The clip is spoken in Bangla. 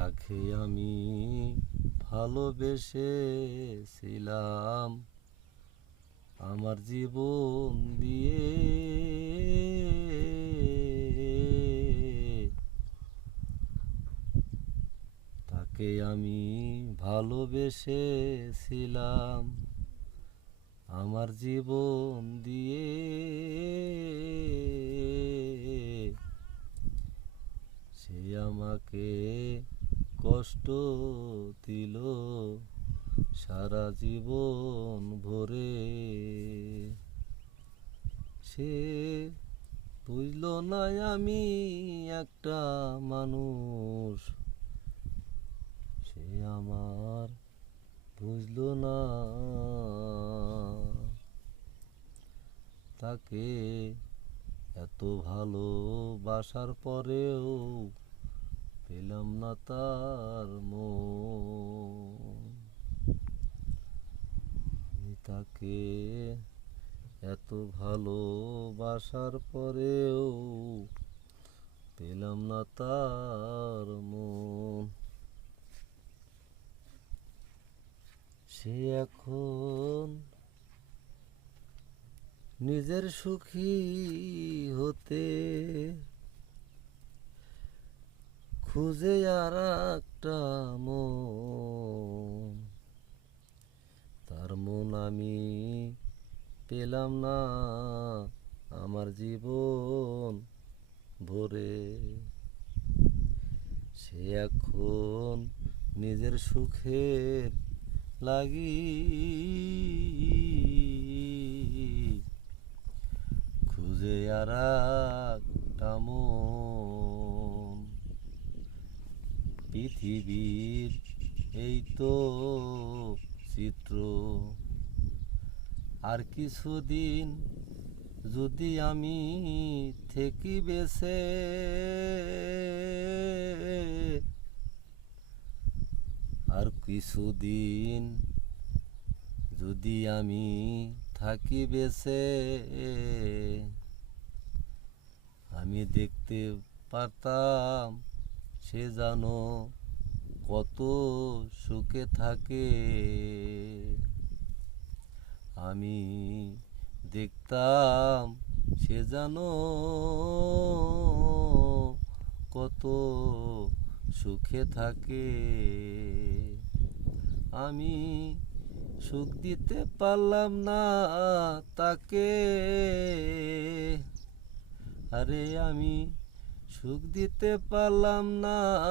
তাকে আমি ভালোবেসেছিলাম আমার জীবন দিয়ে। তাকে আমি ভালোবেসেছিলাম আমার জীবন দিয়ে। সে আমাকে কষ্ট দিল সারা জীবন ভরে। সে বুঝল না আমি একটা মানুষ, সে আমার বুঝল না। তাকে এত ভালোবাসার পরেও পেলাম না তার মন। আমি তাকে এত ভালোবাসার পরেও পেলাম না তার মন। সে এখন নিজের সুখী হতে খুঁজে আর একটা মন। তার মন আমি পেলাম না আমার জীবন ভরে। সে এখন নিজের সুখের লাগি খুঁজে আর একটা মন। পৃথিবীর এই তো চিত্র, আর কিছুদিন যদি আমি থেকে বেঁচে, আর কিছুদিন যদি আমি থাকি বেঁচে, আমি দেখতে পারতাম সে জানো কত সুখে থাকে। আমি দেখতাম সে জানো কত সুখে থাকে। আমি সুখ দিতে পারলাম না তাকে, আরে আমি সুখ দিতে পারলাম না।